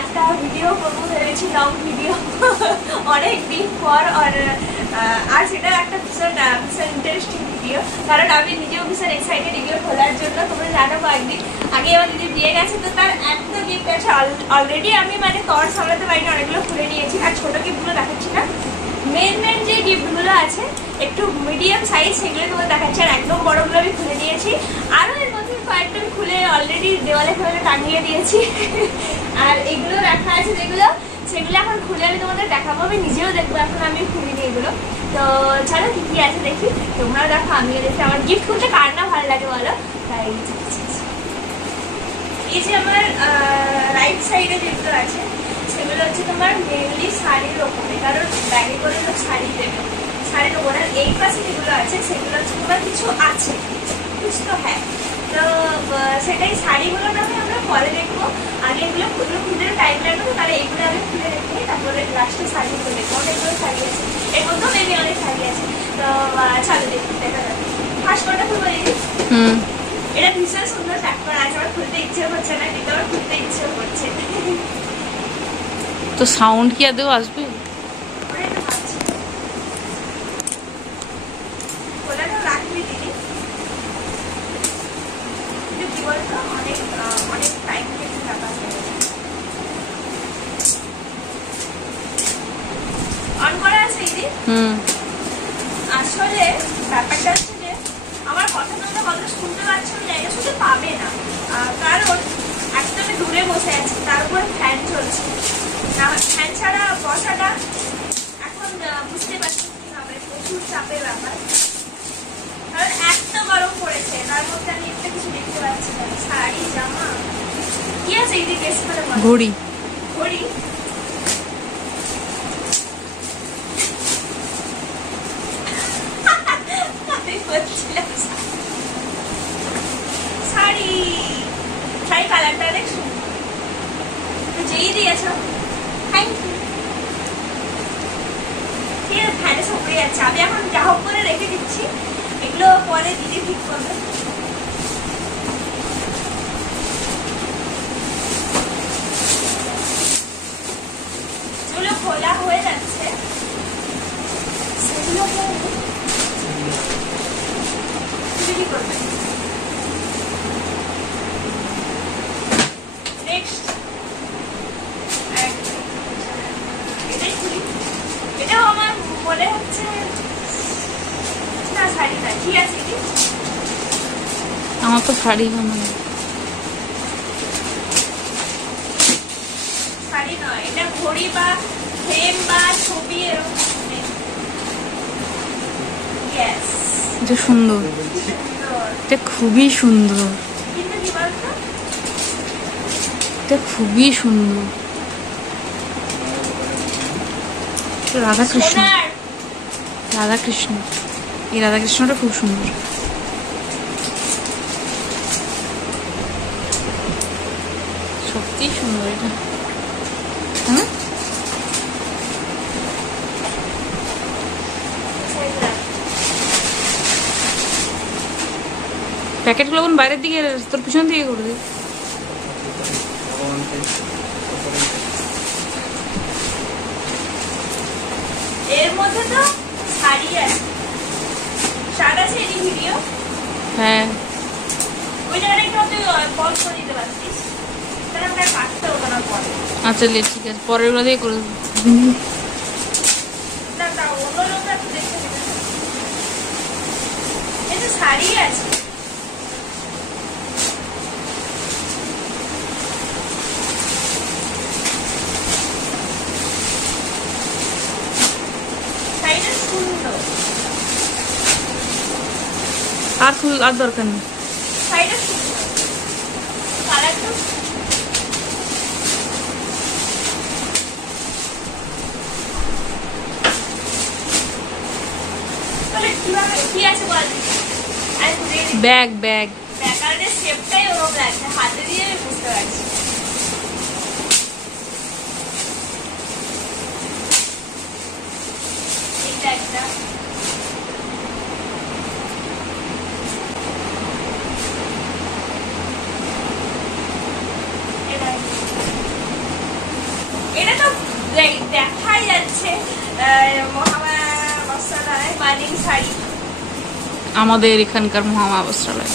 একটা ভিডিও করবো ভেবেছি, লং ভিডিও অনেক দিন পর। আর সেটা একটা ভীষণ ইন্টারেস্টিং ভিডিও, কারণ আমি নিজেও ভীষণ এক্সাইটেড এগুলো খোলার জন্য। তোমরা জানো কয়েকদিন আগে আমার দিদি বিয়ে গেছে, তো তার এত গিফট আছে অলরেডি। আমি মানে তর সামলাতে পারিনি, অনেকগুলো খুলে নিয়েছি। আর ছোটো গিফটগুলো দেখাচ্ছি না, মেন যে গিফটগুলো আছে একটু মিডিয়াম সাইজ সেগুলো তোমার দেখাচ্ছি। আর একদম বড়গুলো আমি খুলে নিয়েছি, আরও এর মধ্যে কয়েকটা আমি খুলে অলরেডি দেওয়ালে ফেলে টাঙিয়ে দিয়েছি। আর এগুলো রাখা আছে যেগুলো, সেগুলো এখন খুলে আমি তোমাদের দেখাবো, আমি নিজেও দেখবো, এখন আমি খুলিনি এগুলো। তো চলো কী কী আছে দেখি, তোমরাও দেখো আমিও দেখি। আমার গিফট খুলতে কার না ভালো লাগে বলো, তাই এই যে আমার রাইট সাইডে যেগুলো আছে সেগুলো হচ্ছে তোমার মেনলি শাড়ির ওপরে, কারণ ব্যাগে করে তো শাড়ি দেবে, শাড়ির ওপরে। আর এই পাশে যেগুলো আছে সেগুলো হচ্ছে তোমার কিছু আছে, কিছু তো হ্যাঁ। তো সেটাই শাড়িগুলো না আমরা পরে দেখবো, আগে এগুলো খুলতে টাইম লাগবে, তাহলে এগুলো আমি খুলে রেখে তারপরে লাস্টে শাড়িগুলো দেখবো। অনেকগুলো শাড়ি আছে, এর মধ্যেও মেবি অনেক শাড়ি আছে। তো চলো দেখি, দেখা যাবে। ফার্স্ট কোনটা খুলবো দিদি? এটা ভীষণ সুন্দর চাকর আছে, আমার খুলতে ইচ্ছে হচ্ছে না, কিন্তু আমার খুলতে ইচ্ছে করছে। তো সাউন্ড কি আদৌ আসবে? খোলাটা রাখবি দিদি, কিন্তু কি বলতো অনেক টাইম থেকে ব্যাপার অন করা আছে দিদি। আসলে ব্যাপারটা হচ্ছে যে আমার কথা তোমরা কতটা শুনতে পাচ্ছ আমি জায়গা শুনতে পাবে না, কারণ একটা আমি দূরে বসে আছি, তার উপরে ফ্যান চলছে। ফ্যান ছাড়া বসাটা এখন বুঝতে পারছি কি হবে, প্রচুর চাপের ব্যাপার, কারণ এত গরম পড়েছে। তার মধ্যে আমি একটা কিছু দেখতে পাচ্ছি না, শাড়ি জামা কি আছে এইদিকে, ঘড়ি ঘড়ি। শাড়ি কালারটা অনেক সুন্দর, যেই দিয়েছ থ্যাংক ইউ। ঠিক আছে, ফ্যানে সপড়ে যাচ্ছে, আমি এখন যা হোক করে রেখে দিচ্ছি, এগুলো পরে দিদি ঠিক করবে। যেগুলো খোলা হয়ে যাচ্ছে সেগুলোকে দিদি করবে। এটাও আমার মনে হচ্ছে না শাড়ি না, ঠিক আছে কি আমার তো শাড়ি বানানো, শাড়ি নয় এটা, ঘড়ি বা ফ্রেম বা ছবি এরকম। এটা সুন্দর, এটা খুবই সুন্দর, কিন্তু কি বলতো এটা খুবই সুন্দর। রাধাকৃষ্ণ, রাধাকৃষ্ণ, এই রাধাকৃষ্ণটা খুব সুন্দর। সত্যি সুন্দর এটা। প্যাকেটগুলো কোন বাইরের দিকে, তোর পিছন দিকে করে দে। এর মধ্যে তো শাড়ি আছে, শাড়ি আছে এই ভিডিও। হ্যাঁ ওই জায়গাটা একটু তুই পজ করে দিতে পারছিস, তাহলে আমরা কাটতে হতো না পরে। আচ্ছা ঠিক আছে, পরের গুলো দিয়ে করে দেবো। না তা অন্য লোকরা একটু দেখতে দেবে, এই যে শাড়ি আছে। শাড়িটা সুন্দর, আর দরকার নেই। শাড়িটা সুন্দর, কালারটা কিভাবে কি আছে বল। ব্যাগ ব্যাগ ব্যাকারের শেপটাই ওরকম লাগছে, হাতে দিয়ে আমি বুঝতে পারছি। এইটা একটা এটা তো দেখাই যাচ্ছে মহামায়া বস্ত্রালয় মালিক শাড়ি। আমাদের এখানকার মহামায়া বস্ত্রালয়।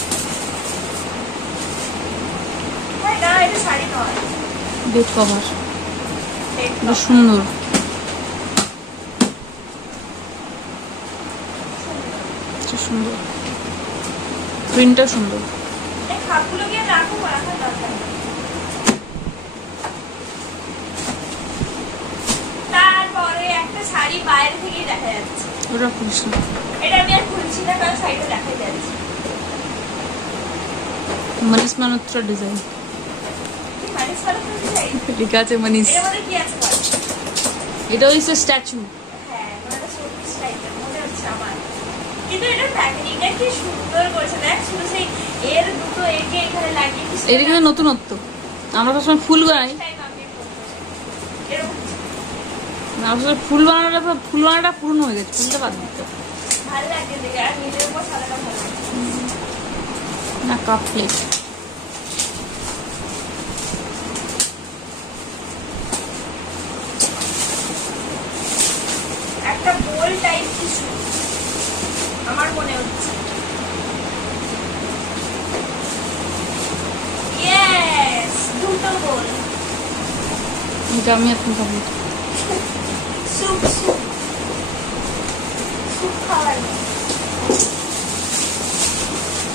না এটা শাড়ি নয়, বেড কভার। বেশ সুন্দর। সুন্দর প্রিন্টটা সুন্দর। এই খাপগুলো গিয়ে রাখো, রাখার দরকার নেই। তারপরে একটা শাড়ি বাইরে থেকেই দেখা যাচ্ছে, ওটা খুলিস না। এটা আমি আর খুলছি না কারণ শাড়িটা দেখা যাচ্ছে। মনীষ মালহোত্রা ডিজাইন। মানিস ভালো করে ডিজাইন। ঠিক আছে মনীষ। এর মধ্যে কি আছে বল? এটা হচ্ছে স্ট্যাচু। হ্যাঁ মানে শোপিস টাইপের মনে হচ্ছে আমার, কিন্তু এটা প্যাকেজিংটা কি সুন্দর করেছে। দেখ শুধু সেই এর দুটো একে এখানে লাগিয়ে কি এটা কিন্তু নতুনত্ব। আমরা তো সময় ফুল বানাই, এরকম আসলে ফুল বানানোটা পুরনো হয়ে গেছে, ফুলটা বাদ দিতে। ভালো লাগে দেখে, আর নিজের উপর সাদাটা ভালো লাগে না। Cup plate. একটা বোল টাইপ কিছু আমার মনে হচ্ছে। ইয়েস, দুটো বোল। এটা আমি এখন খাবো। স্যুপ স্যুপ স্যুপ খাওয়ার।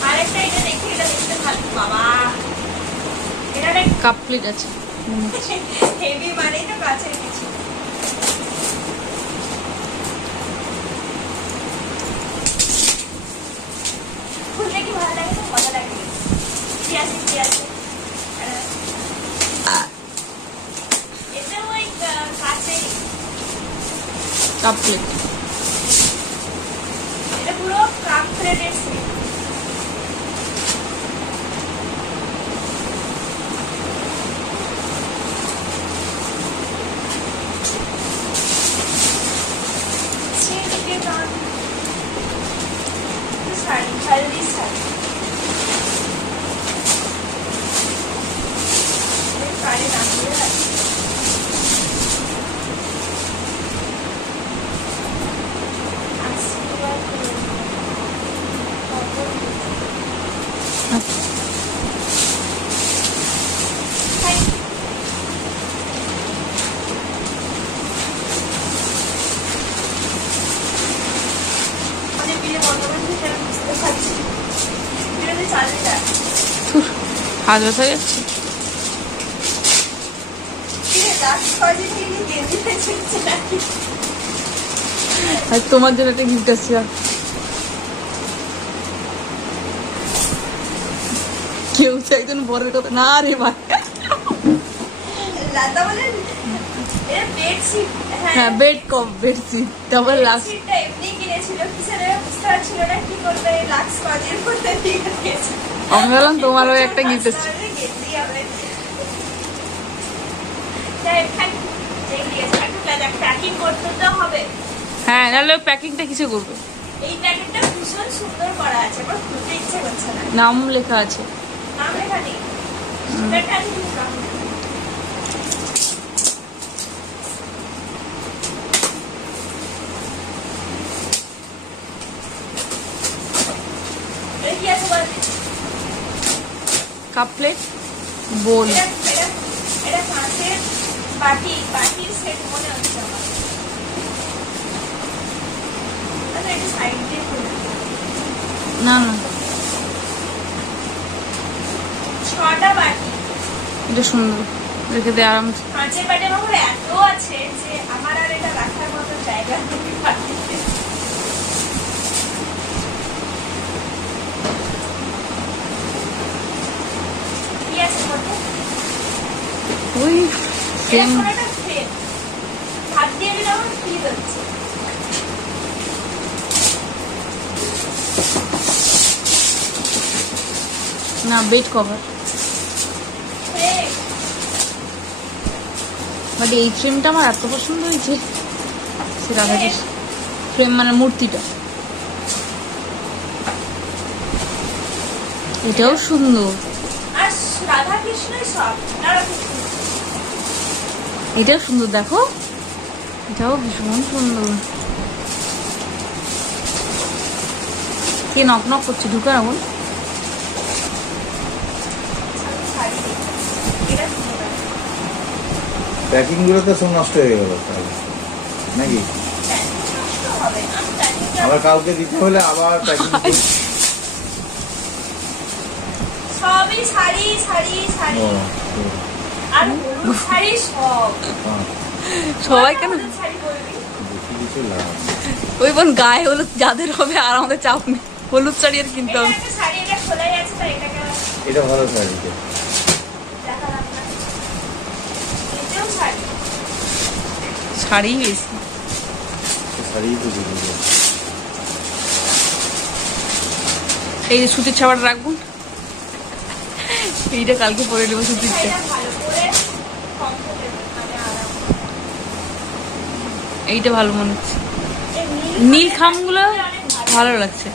আরেকটা এটা দেখি, এটা দেখতে ভালো বাবা। এটা কাপ প্লেট আছে। হেভি মানেই তো কাছের কিছু। খুললে কি ভালো লাগে, মজা লাগে। কি আছে কি আছে এটা? ওই কাছের কাপ প্লেট। এটা পুরো কাপ প্লেটের সেট। শাড়ি, হলদি শাড়ি। শাড়ি নামিয়ে রাখি। হাত ব্যথা যাচ্ছে। আর তোমার জন্য একটা গিফট আছে। কেউ চাইছেন বরের কথা না রে ভাই। হ্যাঁ বেড কম বেডশিট ডাবল লাক্স। এমনি কিনেছিল কিসের বুঝতে পারছিল না কি করবে, লাক্স বাজির করতে দিয়ে দিয়েছে। আমি বললাম তোমারও একটা গিফট আছে। প্যাকিং করতে তো হবে। হ্যাঁ নাহলে প্যাকিংটা কিছু করবে। এই প্যাকেটটা ভীষণ সুন্দর করা আছে, আমার খুলতে ইচ্ছে করছে না। নাম লেখা আছে। নাম লেখা নেই। এটা আমি বুঝলাম। এটা কি আছে বল? কাপ প্লেট বোল। এটা কাঁচের বাটির সেট মনে হচ্ছে আমার। আচ্ছা এটা সাইড দিয়ে খুলে। না না 6টা বাটি। এটা সুন্দর, রেখে দে আরাম। কাঁচের বাটি আমার এত আছে যে আমার আর এটা রাখার মতো জায়গা নেই বাটিতে। কি আছে বলতো? ওই ফ্রেম। হাত দিয়ে দিলে আমার ফিল হচ্ছে। না বেড কভার। বাট এই ফ্রেমটা আমার এত পছন্দ হয়েছে। রাধাকৃষ্ণ ফ্রেম মানে মূর্তিটা, এটাও সুন্দর। আর রাধাকৃষ্ণই সব। এটাও সুন্দর, দেখো এটাও ভীষণ সুন্দর। কে নক নক করছে, ঢুকে এখন। প্যাকিং গুলো তো সব নষ্ট হয়ে গেল তাহলে নাকি? আবার কাউকে দিতে হলে আবার প্যাকিং সবই শাড়ি শাড়ি শাড়ি আর হলুদ শাড়ি সব। সবাই কেন শাড়ি পরবি? কিছু লাভ ওই বোন গায়ে হলুদ যাদের হবে আর আমাদের চাপ নেই, হলুদ শাড়ি আর কিনতে এটা হবে। একটা শাড়ি, এটা খোলাই আছে তাই এটাকে এটা ভালো শাড়ি দেখালাম না। এটাও শাড়ি। শাড়ি বেশি। শাড়ি তো দিবি এই যে সুতির ছাপাটা রাখবো, এইটা কালকে পরে নেবো সুতিরটা। এটা ভালো করে comfortable, মানে আরাম। এইটা ভালো মনে হচ্ছে, এই নীল খামগুলো অনেক ভালো। ভালো লাগছে।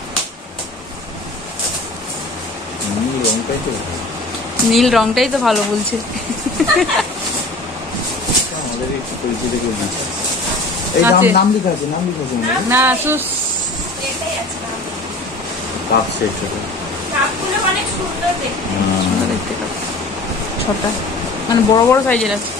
নীল রংটাই তো নীল রংটাই তো ভালো বলছে। আমাদের একটু পরিচিত কেউ দিচ্ছে। এই আছে। নাম লেখা আছে, নাম লেখা আছে না সুস এটাই আছে না। কাপ সেট কাপগুলো অনেক সুন্দর দেখতে। সুন্দর দেখতে কাপ, ছটা মানে বড় বড় সাইজের আছে।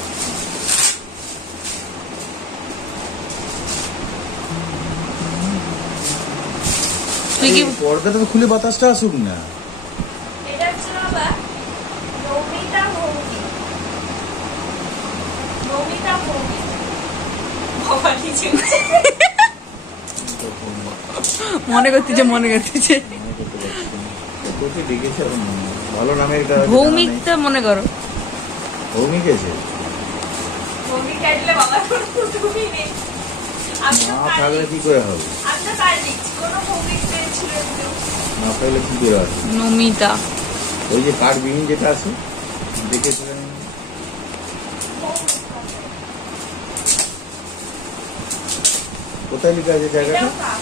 তুই কি পর্দাটা তো খুলে বাতাসটা আসুক না। এটা হচ্ছে বাবা নমিতা ভৌমি। নমিতা ভৌমি। বাবা কিছু মনে করতেছে, মনে করতেছে তোকে ডেকেছে আর ভালো নামের একটা ভৌমিকটা মনে করো। ভৌমিক আছে ভৌমি কাটলে বাবা কোনো তুমি নেই। আমি তো না থাকলে কি করে হবে? আমি তো কার লিখছি, কোনো ভৌমিক পেয়েছিল একটু। না থাকলে কি করে হবে? নমিতা ওই যে কাঠ বিহীন যেটা আছে দেখেছিলেন, কোথায় লেখা আছে জায়গাটা? এটাও কাপ।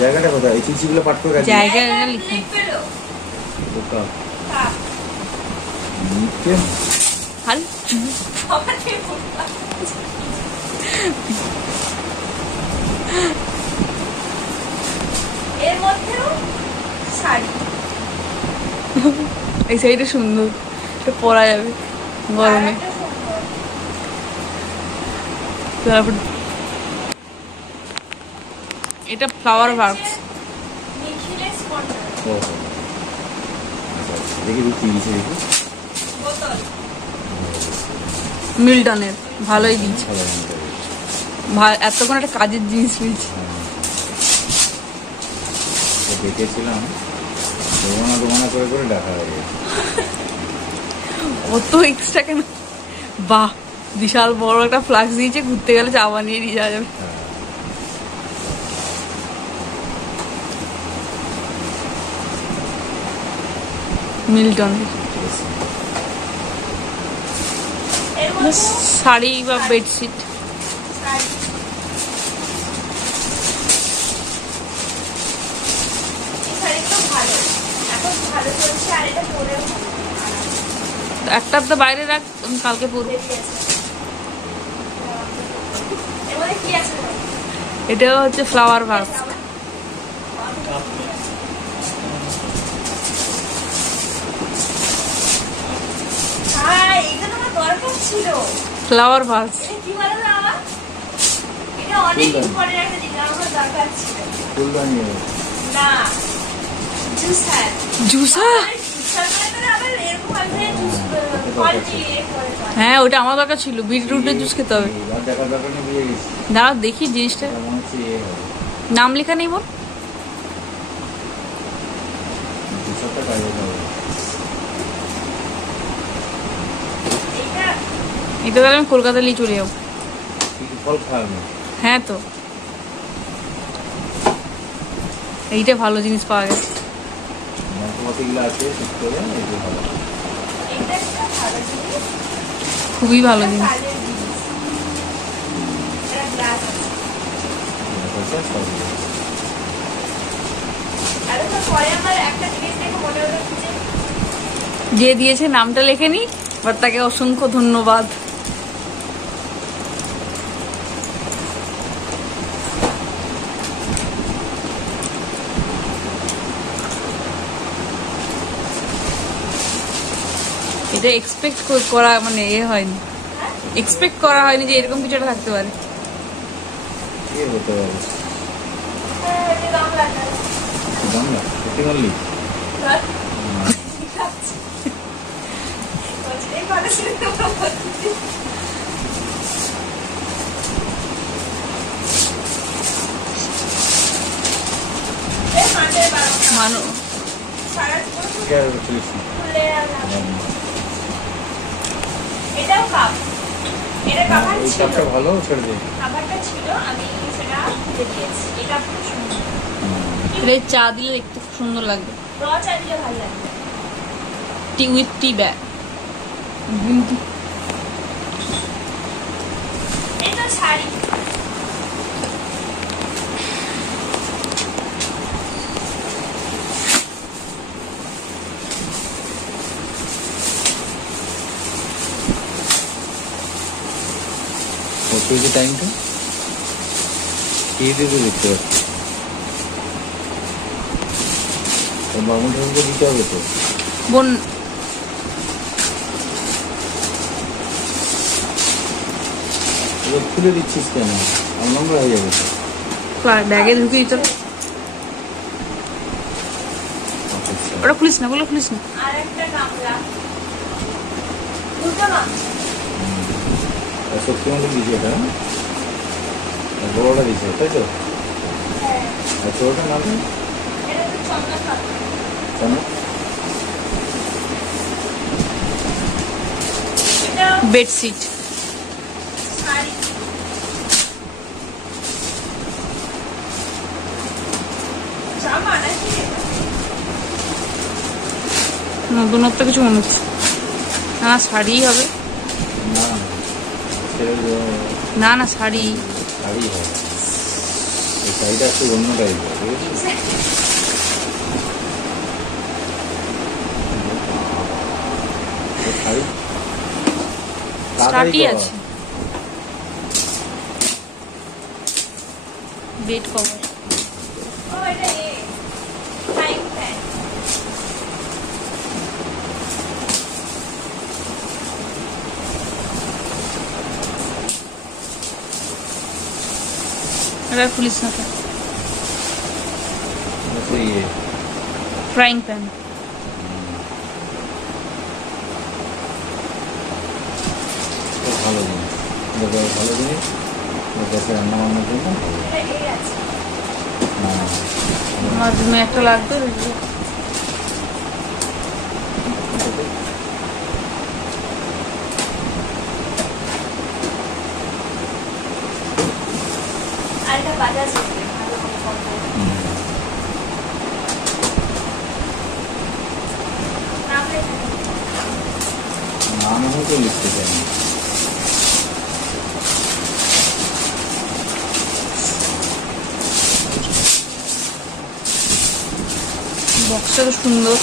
জায়গাটা কোথায়? এই চিঠিগুলো পাঠ করে রাখি। জায়গা জায়গা লিখে লিখবে তো। ওটা কাপ। নিচে হাল বাবা ঠিক বলবা। এর মধ্যেও শাড়ি। এই সাইডে সুন্দর, এটা পরা যাবে গরমে। আরেকটা সুন্দর। তারপর এটা ফ্লাওয়ার ভার্কস, নিখিলেশ মন্ডল। ও দেখি কি নিচে দেখি বোতল। মিল্টনের, ভালোই দিচ্ছে। ভালো নামটা। এতক্ষণ একটা কাজের জিনিস পেয়েছি। তো দেখেছিলাম দোকানা দোকানা করে করে দেখা হয়ে গেছে। অত এক্সট্রা কেন? বাহ, বিশাল বড় একটা ফ্লাক্স দিয়েছে, ঘুরতে গেলে চা বানিয়ে নিয়ে যাওয়া যাবে। হ্যাঁ। মিল্টনের এর মধ্যে শাড়ি বা বেডশিট। শাড়ি। এই শাড়িটা ভালো, এখন ভালো চলছে আর এটা পরেও ভালো। একটা তো বাইরে রাখ, আমি কালকে পরবো। বেরিয়ে আছে। এর মধ্যে কি আছে ভাই? এটা হচ্ছে ফ্লাওয়ার ভার্কস। হ্যাঁ, এটা তো আমার দরকার ছিল। ফ্লাওয়ার ভার্কস এটা কি বলো না আমার? এটা অনেক ইম্পর্টেন্ট একটা জিনিস, আমার দরকার ছিল। ফুলদানি না, জুসার। জুসা। জুসার মানে তো আবার এরকম আছে জুস ফল দিয়ে করে করে। হ্যাঁ ওটা আমার দরকার ছিল, বিটরুটের জুস খেতে হবে। এবার দেখার দরকার নেই, বুঝে গেছি। দাঁড়াও দেখি জিনিসটা, এটা মনে হচ্ছে এ হবে নাম লেখা নেই বল। 2 সপ্তাহ কাজে হবে। এটা এটা তাহলে আমি কলকাতা নিয়ে চলে যাবো। কি কি ফল খাওয়াবে? হ্যাঁ তো এইটা ভালো জিনিস পাওয়া গেছে। মশলাপাতিগুলো আছে ঠিক করে এটা ভালো। এটা একটা ভালো জিনিস। খুবই ভালো জিনিস। কাজের জিনিস। এটা গ্লাস আছে। এটা সব দিয়ে। আর তো পরে আমার একটা জিনিস দেখে মনে হলো কি যে যে দিয়েছে নামটা লেখে নি, বাট তাকে অসংখ্য ধন্যবাদ। এটা এক্সপেক্ট করা মানে এ হয়নি, এক্সপেক্ট করা হয়নি যে এরকম কিছু একটা থাকতে পারে। কি হতে পারে? হ্যাঁ, এটা গামলাটা। গামলা সত্যি মারলি? ধর। ঠিক আছে। বলছি, এই কথা শুনে তোমরা বলছি। এই মাঠের বারোটা। মানু সারা জীবন কি আর চলিস না। খুলে আর লাভ নেই। এটাও কাপ। এটা কাভার ওই ছিল। কাপটা ভালো ছেড়ে দে। কাভারটা ছিল, আমি সেটা খুলে দিয়েছি। এটা খুব সুন্দর। এটা চা দিলে দেখতে খুব সুন্দর লাগবে। র চা দিলে ভালো লাগবে। Tea with tea bag, green tea. এই তো শাড়ি। কত হয়েছে টাইমটা? কি দিতে দেখতে পাচ্ছি। বামুন ঠাকুরকে দিতে হবে তো। বোন এবার খুলে দিচ্ছিস কেন? আমার নম্বর হয়ে যাবে তো। ব্যাগে ঢুকিয়ে তো, আচ্ছা। ওটা খুলিস না, বলে খুলিস না। আর একটা গামলা। দুটো গামলা। আর সত্যি মতো দিয়েছে এটা, হ্যাঁ? আর বড়টা দিয়েছে তাই তো? হ্যাঁ। আর ছোটটা না তো? এটা তো চন্দন পাতা। কেন? এটা বেডশিট, শাড়ি। জামা নাকি? নতুনত্ব কিছু মনে হচ্ছে না। শাড়িই হবে। না ছেড়ে দেওয়া না না, শাড়ি। শাড়ি হয়। এই শাড়িটা একটু অন্য টাইপের, বুঝেছিস? এই শাড়ি তাড়াতাড়ি স্টার্টই কর। আছে। Bed cover. ও, এটা ফ্রাইং প্যান। এটা খুলিস না তো। আচ্ছা, ইয়ে ফ্রাইং প্যান। খুব ভালো জিনিস, ভালো জিনিস দেশে রান্না বান্নার জন্য ভালো। এটা এই আছে। না আমার রুমে একটা লাগবে। আর এটা বাজাজ আছে, ভালো কম দামে। না হলে না মনে তো লিখতে চাই না। বক্সটা তো সুন্দর,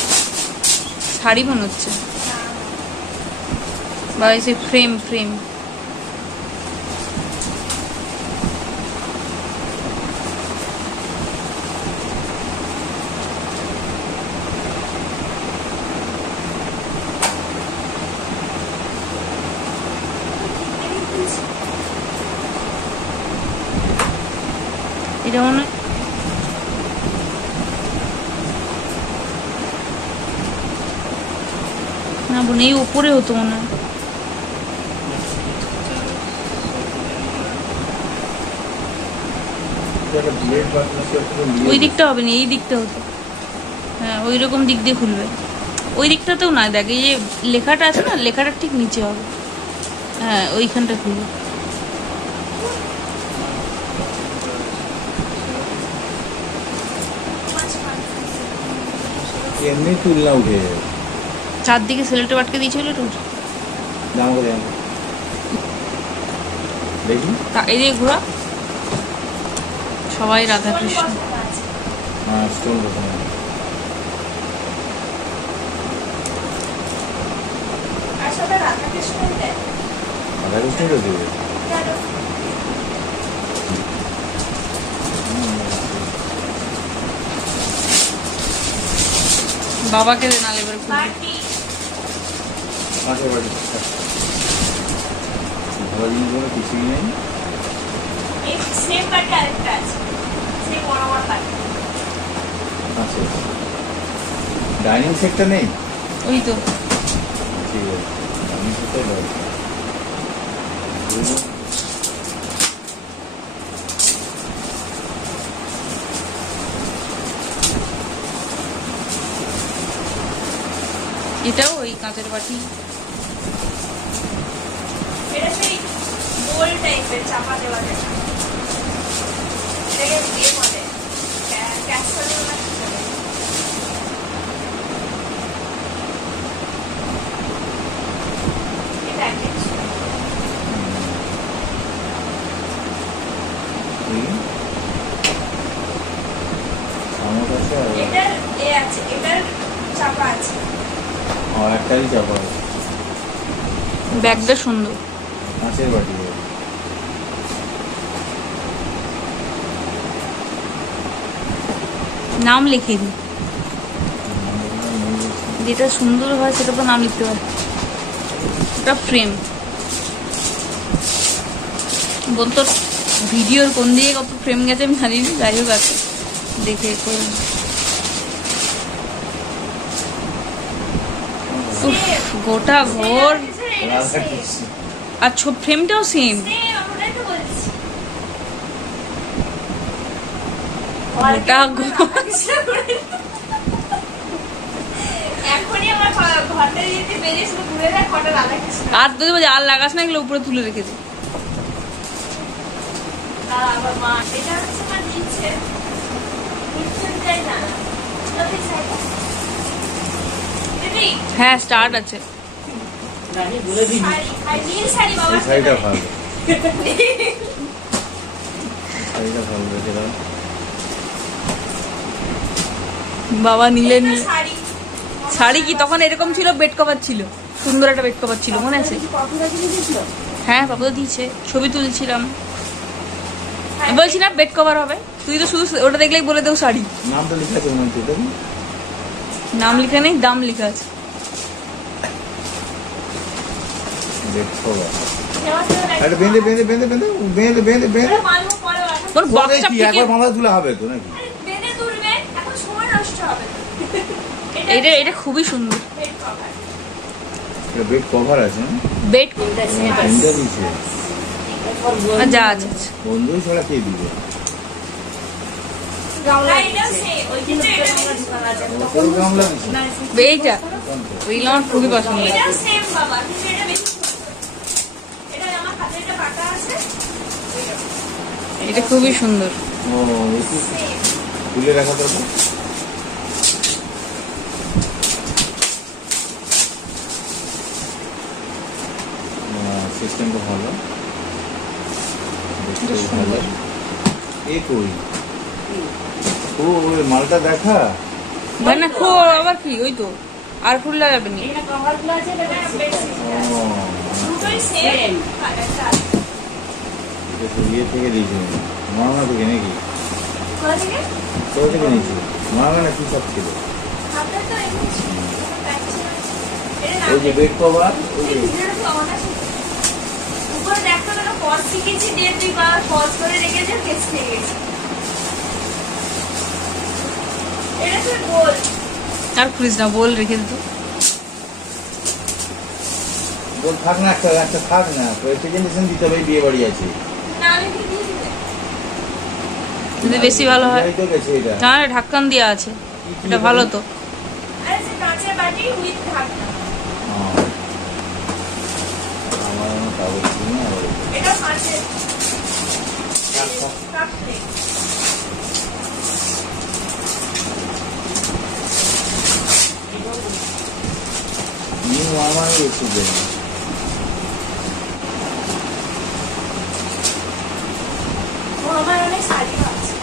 শাড়ি মনে হচ্ছে, বা এই ফ্রেম ফ্রেম। এটা মনে হয় না বোন, এই উপরে হতো মনে হয়। একটা বিয়ের পার্টনারশিপ ওই দিকটা হবে না, এই দিকটা হতো। হ্যাঁ, ওই রকম দিক দিয়ে খুলবে। ওই দিকটাতেও না, দেখ এই যে লেখাটা আছে না, লেখাটা ঠিক নিচে হবে। হ্যাঁ, ওইখানটা খুলবে। এমনি তুল না উঠে যাবে। চারদিকে সেলেটে আটকে দিয়েছিল তো। আমাকে দেখ দেখি। এই যে ঘোরা সবাই রাধা কৃষ্ণ। হ্যাঁ, স্টোন বসানো। আসলে রাধাকৃষ্ণ দেয়। রাধাকৃষ্ণটা দেবে। কেন? বাবাকে দে, নালে এবার খুলবে। বাটি। কাঁচের বাটি ভালো জিনিসগুলো কিছুই নেই। এই সেম বাটি আরেকটা আছে, সেই বড় বড় বাটি। আচ্ছা, ডাইনিং সেটটা নেই? ওই তো ঠিক আছে, ডাইনিং সেটটাই লাগবে। এটাও ওই কাঁচের বাটি। এটা সেই গোল টাইপের চাপা দেওয়া যায়, এটাকে দিয়ে বলে ক্যাসেরোল না কি বলে। এটা প্যাকেজ চামচ আছে আর এটার আছে, এটার চাপা আছে। একটাই চাপা আছে। ব্যাগটা সুন্দর। কাঁচের বাটি নাম লিখে দিই, যেটা সুন্দর হয় সেটা তো নাম লিখতে পারে। এটা ফ্রেম। বোন তোর ভিডিওর কোন দিকে কত ফ্রেম গেছে আমি জানি না, যাই হোক আছে দেখে করে। উফ, গোটা ঘর। আর ফ্রেমটাও সেম। গোটা ঘর। এখনই আমার ঘরটা যেতে বেরিয়েছিল ঘুরে দেখ কটা রাধাকৃষ্ণ। আর তো বলছি আর লাগাস না, এগুলো উপরে তুলে রেখেছে। আবার মা এটা হচ্ছে মা দিচ্ছে যাই না হ্যাঁ স্টার্ট আছে। শাড়ি আর নীল শাড়ি বাবা। এই শাড়িটা ভালো, শাড়িটা ভালো রেখে দাও। বাবা নিলে এটা নিলে শাড়ি শাড়ি কি তখন এরকম ছিল, বেড কভার ছিল, সুন্দর একটা বেড কভার ছিল, মনে আছে? হ্যাঁ বাবা তো দিয়েছে, ছবি তুলছিলাম। আমি বলছি না বেড কভার হবে, তুই তো শুধু ওটা দেখলেই বলে দেও শাড়ি। নামটা লিখে আছে মনে হচ্ছে, দেখুন নাম লেখা নেই, দাম লেখা আছে। দেখো দেওয়া ছিল না। এটা বেঁধে বেঁধে বেঁধে বেঁধে বেঁধে বেঁধে বেঁধে ওটা বাঁধবো পরে এখন। তোর পরে বক্সটা কি থেকে একবার মাথা তুলে হবে তো নাকি? আরে বেঁধে তুলবে, এখন সময় নষ্ট হবে তো। এটা এটা খুবই সুন্দর। Bed cover. এটা বেড কভার আছে না? বেড তিনটা দিয়েছে, যা আছে আছে। বন্ধু ছাড়া কে দিবে? এটাও same, ওই কিন্তু এটা ওর গামলা দিয়েছে। এইটা ওইগুলো আমার খুবই পছন্দ। এটাও সেম বাবা, কিন্তু এটা বেশি ছোট। এটা আমার হাতে একটা পাটা আছে। এটা খুবই সুন্দর। ও একটু সেম। তুলে রাখা তো সিস্টেমটা ভালো, দেখতে ভালো। এ কই ও ওই মালটা দেখা মানে খো আবার কি, ওই তো আর ফুল লাগাবে নি। এটা কভারগুলো আছে, এটা বেশি। ও দুটোই সেম কালারটা আছে। এটা ইয়ে থেকে দিয়েছে মামা থেকে নাকি? কোথা থেকে? কোথা থেকে নিয়েছি মামা না কি সব ছিল? হাতে তো এনেছি। প্যাক ছিল। এটা ওই যে বেড কভার ওই এই যে ভিডিওটা তো অন আছে। উপরে দেখতো না পজ শিখেছি দিয়ে তুই বা পজ করে রেখেছে কেস খেয়ে গেছি। এটা তো গোল। আর খুলিস না, বল রেখে দিত। বল থাক না, একটা একটা থাক না, প্রেজেন্টেশন দিতে হবে, বিয়ে বাড়ি আছে। না আমি কি দিয়ে দিবে? যদি বেশি ভালো হয়। এই তো গেছে এটা। না ঢাক্কান দেওয়া আছে, এটা ভালো তো। আরে সে কাঁচের বাটি উইথ ঢাকনা। আমার কাগজ কিনে আবার এটা কাঁচের আচ্ছা কাপ প্লেট। নিউ আমার একটু দেন। ও আমার অনেক শাড়িও আছে।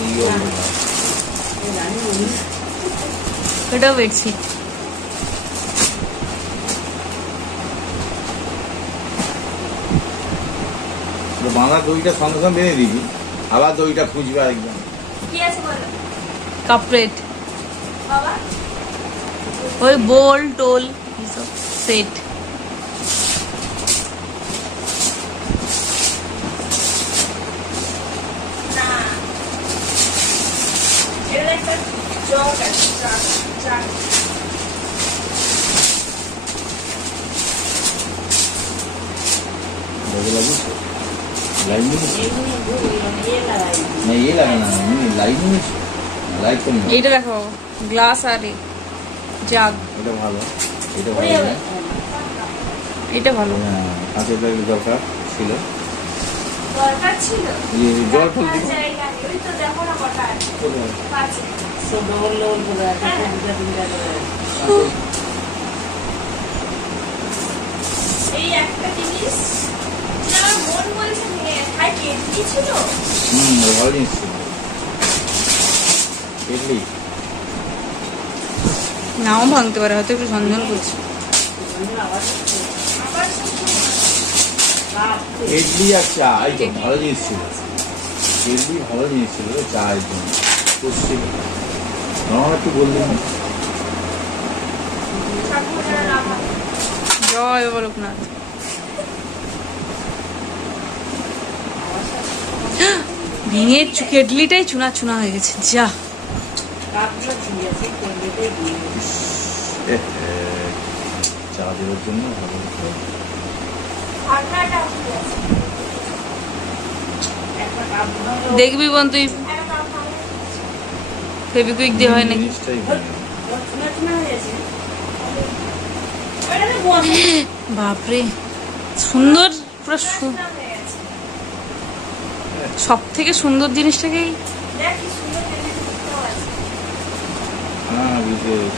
এই অবস্থা। এটাও বেডশিট। বাঁধা দইটা সঙ্গে সঙ্গে বেঁধে দিবি। আবার দইটা খুঁজবে আরেকজন। কি আছে বলো কাপ প্লেট, বাবা? ওই বোল টোল এসব সেট। না, এটা একটা জগ আছে, জগ। লগে লাগিস লাইট নিস না, ইয়ে লাগে না, এমনি লাইট নিস, লাইট তো নেই। এইটা দেখো গ্লাস আর জাগ, এটা ভালো, এটা ভালো না? এটা ভালো। হ্যাঁ, কাঁচের ব্যাগের দরকার ছিল। দরকার ছিল ইয়ে জল ফুল রাখার দিব জায়গা নেই। ওই তো দেখো না কটা আছে, পাঁচে। এই একটা জিনিস যেটা আমার মন বলছে নিয়ে খাই কেটলি ছিল। ভালো জিনিস ছিল। ইডলি নাও ভাঙতে পারে, হয়তো একটু ঝনঝন করছে। আবার ইডলি আর চা, এই তো ভালো জিনিস ছিল। ইডলি ভালো জিনিস ছিল, চা একদম ছিল। আমার একটু বললেন ঠাকুরের রাখা জয় বাবা লোকনাথ। ভেঙে কেটলিটাই চুনা চুনা হয়ে গেছে। যা চা দেওয়ার জন্য ভালো হতো। ঠান্ডাটা উঠে গেছে। দেখবি বোন তুই একটা কাপ খাবো। ফেবিকুইক দিয়ে হয় নাকি। জিনিসটাই ভালো। ওটা তো বন্ধ বাপরে সুন্দর, পুরো হয়ে গেছে। সব থেকে সুন্দর জিনিসটাকেই। দেখ কি সুন্দর তেলে ঢুকতেও আছে। হ্যাঁ, বিশেষ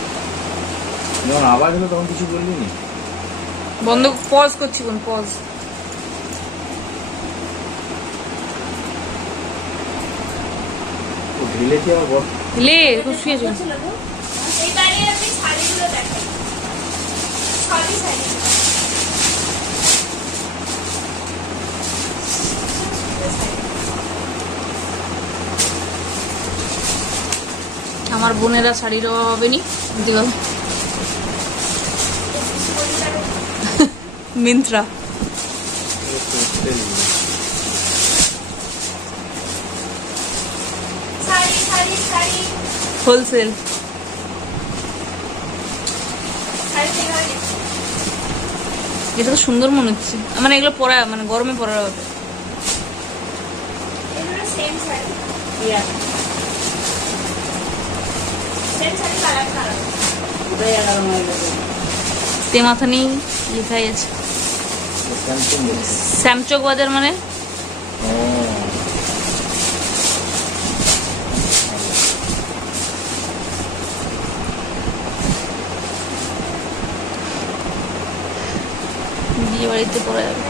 যখন আওয়াজ হলো তখন কিছু বললি নি? বন্ধ, পজ করছি বোন, পজ। ও ঢিলে কি আবার বল? লে খুব শুয়েছে। এই দাঁড়িয়ে আমি শাড়িগুলো দেখাই। সবই শাড়ি। আমার বোনেরা শাড়ির অভাব হবে নি দিবা। মিন্ত্রা শাড়ি শাড়ি শাড়ি হোলসেল। শাড়ি থেকে হয় এটা তো সুন্দর মনে হচ্ছে, মানে এগুলো পরা, মানে গরমে পরা হবে। এগুলো same sari. Same sari colour colour. তে মাথা নেই লেখাই আছে শ্যামচক বাজার, মানে বিয়ে বাড়িতে পরা যাবে।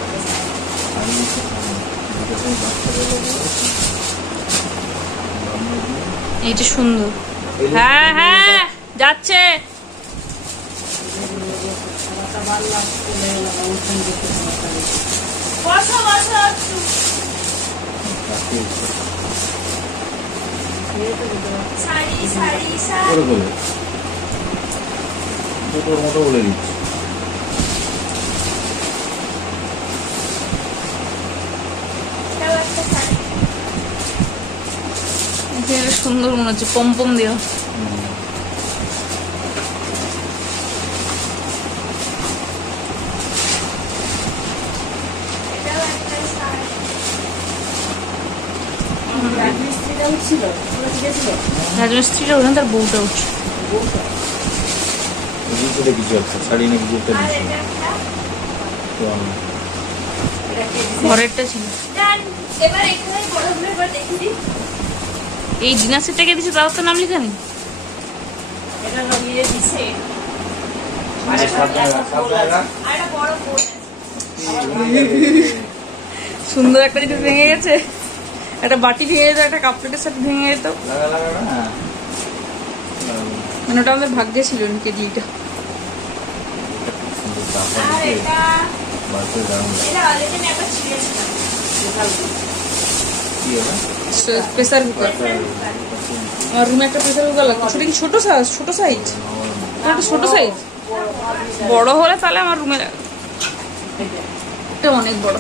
এইটা সুন্দর। হ্যাঁ হ্যাঁ যাচ্ছে। বসো বসো একটু। শাড়ি শাড়ি শাড়ি। করে বলে দুটোর মতো বলে দিচ্ছি। এটাও একটা শাড়ি। এটা সুন্দর মনে হচ্ছে, পমপম দেওয়া। এটাও একটা শাড়ি। রাজমিস্ত্রিটা ওখানে, তার বউটা উঠছে। দুটোতে কিছু একটা শাড়ি নাকি দুটো আর দিচ্ছি এটা একটা ঘরেরটা ছিল। জান। এবার এখানে বড়গুলো এবার দেখি দিই। এই ডিনার সেটটা কে দিচ্ছে, তার তো নাম লেখা নেই। এটা লাগিয়ে দিছে। আর আর একটা বড় বোর্ড আছে। সুন্দর একটা জিনিস ভেঙে গেছে, একটা বাটি ভেঙে যেত, একটা কাপ প্লেটের সাথে ভেঙে যেত। লাগা লাগা না, মানে ওটা আমাদের ভাগ্যে ছিল কেটলিটা। আর এটা বাসের দাম এটা অলরেডি আমি একবার ছিঁড়েছিলাম। কি হবে? Pressure cooker. আমার রুমে একটা প্রেসার কুকার লাগতো। সেটা কি ছোট সাইজ? ছোট সাইজ? একটা ছোট সাইজ? বড় হলে তাহলে আমার রুমে এটা অনেক বড়।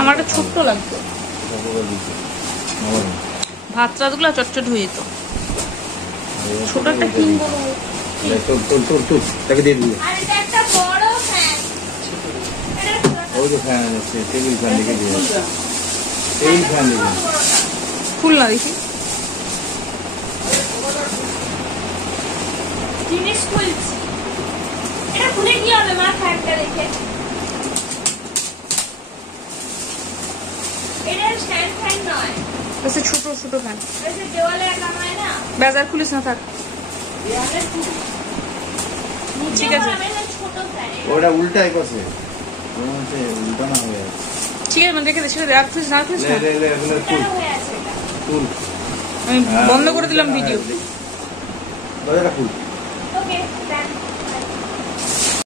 আমার একটা ছোট্ট লাগতো। ভাত রাতগুলো চটচট হয়ে যেত। ছোট একটা কিনবো। তোর তাকে দিয়ে দিবি। আর এটা একটা বড় ফ্যান। ওই যে ফ্যান আছে, টেবিল ফ্যান লিখে দিয়ে টেবিল ফ্যান লিখে খুল না দেখি। জিনিস খুলছি। এটা খুলে কি হবে মা ফ্যানটা দেখে? এটা স্ট্যান্ড ফ্যান নয়। আচ্ছা ছোট ছোট ফ্যান। ওই যে দেওয়ালে লাগানো না। বাজার খুলিস না থাক। নিচে ঠিক আছে। হবে না ছোট ফ্যান। ওটা উল্টাই পাশে উল্টা না হয়ে আছে। ঠিক আছে মানে রেখে দে, সেটা আর খুলিস না, আর খুলিস না। লে এগুলো তুল হয়ে আছে এটা। তুল আমি বন্ধ করে দিলাম ভিডিও। দরজাটা খুল। ওকে, ফ্যান।